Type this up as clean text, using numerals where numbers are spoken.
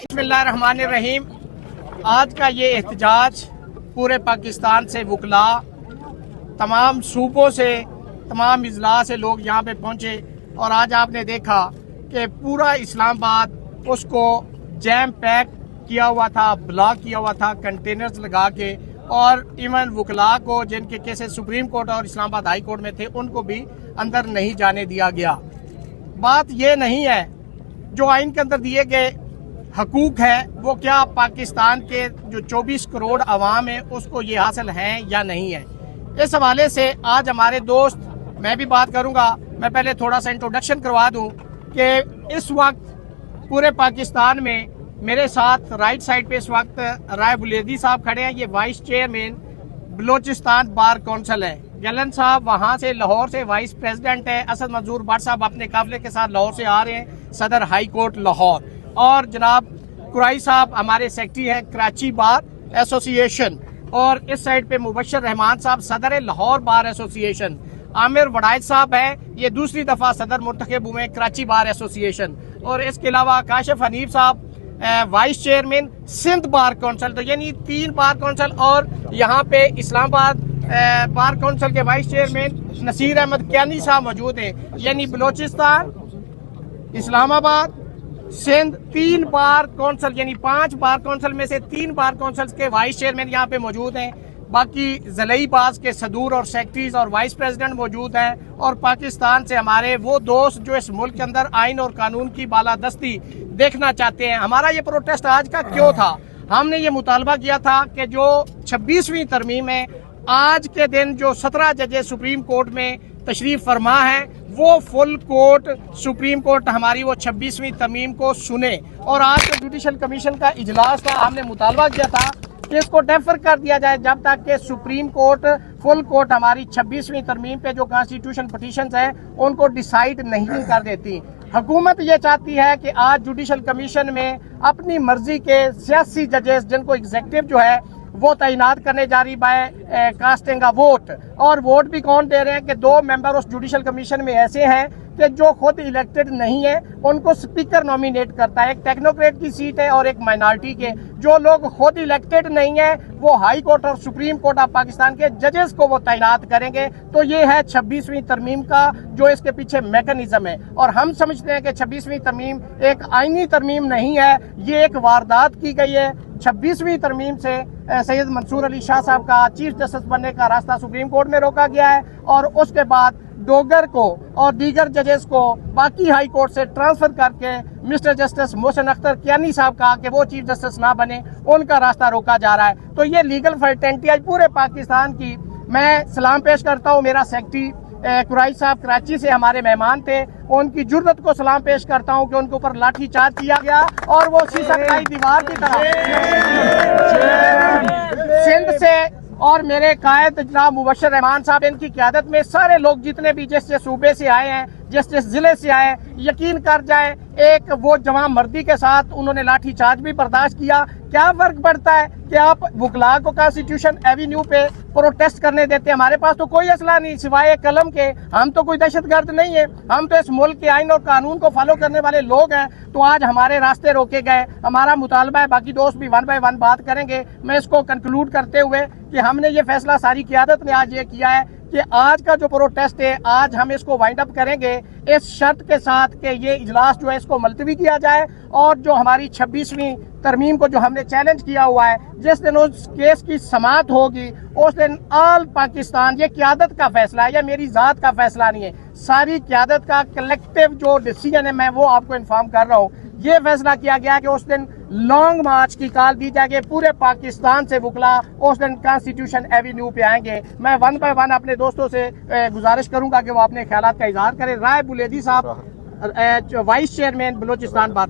बिस्मिल्लाहिर्रहमानिर्रहीम। आज का ये एहतजाज पूरे पाकिस्तान से वकला, तमाम सूबों से, तमाम अजला से लोग यहाँ पे पहुँचे और आज आपने देखा कि पूरा इस्लामाबाद उसको जैम पैक किया हुआ था, ब्लॉक किया हुआ था कंटेनर्स लगा के, और इवन वकला को जिनके केसेस सुप्रीम कोर्ट और इस्लामाबाद हाई कोर्ट में थे उनको भी अंदर नहीं जाने दिया गया। बात ये नहीं है जो आइन के अंदर दिए गए हकूक है वो क्या पाकिस्तान के जो 24 करोड़ अवाम है उसको ये हासिल हैं या नहीं है। इस हवाले से आज हमारे दोस्त, मैं भी बात करूंगा, मैं पहले थोड़ा सा इंट्रोडक्शन करवा दूं कि इस वक्त पूरे पाकिस्तान में मेरे साथ राइट साइड पे इस वक्त राय बुलेदी साहब खड़े हैं। ये vice chairman Balochistan bar council है। गलन साहब वहाँ से लाहौर से वाइस प्रेसिडेंट है। असद मंजूर भट्ट साहब अपने काफिले के साथ लाहौर से आ रहे हैं, सदर हाई कोर्ट लाहौर। और जनाब कुरैशी साहब हमारे सेक्रेटरी हैं कराची बार एसोसिएशन। और इस साइड पे मुबशर रहमान साहब सदर लाहौर बार एसोसिएशन। आमिर वड़ाइद साहब हैं, ये दूसरी दफ़ा सदर मुंतखब हुए कराची बार एसोसिएशन। और इसके अलावा काशिफ हनीफ साहब vice chairman Sindh bar council. तो यानी 3 बार कौंसिल। और यहाँ पे इस्लामाबाद बार कौंसिल के वाइस चेयरमैन नसीर अहमद कियानी साहब मौजूद हैं। यानी बलोचिस्तान, इस्लामाबाद, सिंध 3 बार कौंसिल, यानी 5 बार कौंसिल में से 3 बार कौंसिल के वाइस चेयरमैन यहाँ पे मौजूद हैं। बाकी ज़लई बाज के सदूर और सेक्रेटरीज और वाइस प्रेसिडेंट मौजूद हैं। और पाकिस्तान से हमारे वो दोस्त जो इस मुल्क के अंदर आइन और कानून की बालादस्ती देखना चाहते हैं। हमारा ये प्रोटेस्ट आज का क्यों था? हमने ये मुतालबा किया था कि जो 26वीं तरमीम है, आज के दिन जो 17 जजेस सुप्रीम कोर्ट में तशरीफ फरमा है वो फुल कोर्ट सुप्रीम कोर्ट हमारी वो 26वीं तरमीम को सुने। और आज के जुडिशल कमीशन का इजलास था, हमने मुतालबा किया था कि इसको डेफर कर दिया जाए जब तक कि सुप्रीम कोर्ट फुल कोर्ट हमारी 26वीं तरमीम पे जो कॉन्स्टिट्यूशन पिटीशंस हैं उनको डिसाइड नहीं कर देती। हुकूमत ये चाहती है कि आज जुडिशल कमीशन में अपनी मर्जी के सियासी जजेस जिनको एग्जीक्यूटिव जो है वो तैनात करने जा रही बाय कास्टिंग अ वोट। और वोट भी कौन दे रहे हैं कि 2 मेंबर उस जुडिशल कमीशन में ऐसे हैं कि जो खुद इलेक्टेड नहीं है, उनको स्पीकर नॉमिनेट करता है। एक टेक्नोक्रेट की सीट है और एक माइनॉरिटी के। जो लोग खुद इलेक्टेड नहीं है वो हाई कोर्ट और सुप्रीम कोर्ट ऑफ पाकिस्तान के जजेस को वो तैनात करेंगे। तो ये है 26वीं तरमीम का जो इसके पीछे मैकेनिज्म है। और हम समझते हैं कि 26वीं तरमीम एक आईनी तरमीम नहीं है, ये एक वारदात की गई है। 26वीं तरमीम से सैयद मंसूर अली शाह साहब का चीफ जस्टिस बनने का रास्ता सुप्रीम कोर्ट में रोका गया है। और उसके बाद डोगर को और दीगर जजेस को बाकी हाई कोर्ट से ट्रांसफर करके मिस्टर जस्टिस मोहसिन अख्तर कियानी साहब का कि वो चीफ जस्टिस ना बने, उनका रास्ता रोका जा रहा है। तो ये लीगल फर्टेनिटी आज पूरे पाकिस्तान की। मैं सलाम पेश करता हूँ, मेरा सेक्रेटरी कुरैशी साहब कराची से हमारे मेहमान थे, उनकी जुर्रत को सलाम पेश करता हूँ कि उनके ऊपर लाठी चार्ज किया गया और वो शीशा दीवार की तरह सिंध से। और मेरे कायद जनाब मुबशर रहमान साहब, इनकी क़यादत में सारे लोग जितने भी जिस सूबे से आए हैं, जिस जिले से आए, यकीन कर जाए एक वो जवां मर्दी के साथ उन्होंने लाठी चार्ज भी बर्दाश्त किया। क्या फर्क पड़ता है कि आप वकला को कॉन्स्टिट्यूशन एवेन्यू पे प्रोटेस्ट करने देते हैं? हमारे पास तो कोई असला नहीं सिवाय कलम के। हम तो कोई दहशतगर्द नहीं है, हम तो इस मुल्क के आइन और कानून को फॉलो करने वाले लोग हैं। तो आज हमारे रास्ते रोके गए, हमारा मुतालबा है, बाकी दोस्त भी 1 बाय 1 बात करेंगे। मैं इसको कंक्लूड करते हुए कि हमने ये फैसला, सारी क़यादत ने आज ये किया है کہ آج کا جو پروٹیسٹ ہے آج ہم اس کو وائنڈ اپ کریں گے اس شرط کے ساتھ کہ یہ اجلاس جو ہے اس کو ملتوی کیا جائے، اور جو ہماری 26ویں ترمیم کو جو ہم نے چیلنج کیا ہوا ہے، جس دن اس کیس کی سماعت ہوگی اس دن آل پاکستان، یہ قیادت کا فیصلہ ہے، یہ میری ذات کا فیصلہ نہیں ہے، ساری قیادت کا کلیکٹیو جو ڈیسیجن ہے، میں وہ آپ کو انفارم کر رہا ہوں، یہ فیصلہ کیا گیا کہ اس دن لانگ مارچ کی کال دی جائے گی، پورے پاکستان سے وکلا اس دن کانسٹیٹیوشن ایوینیو پہ آئیں گے۔ میں ون بائی ون اپنے دوستوں سے گزارش کروں گا کہ وہ اپنے خیالات کا اظہار کریں۔ رائے بلیدی صاحب، وائس چیئرمین بلوچستان بات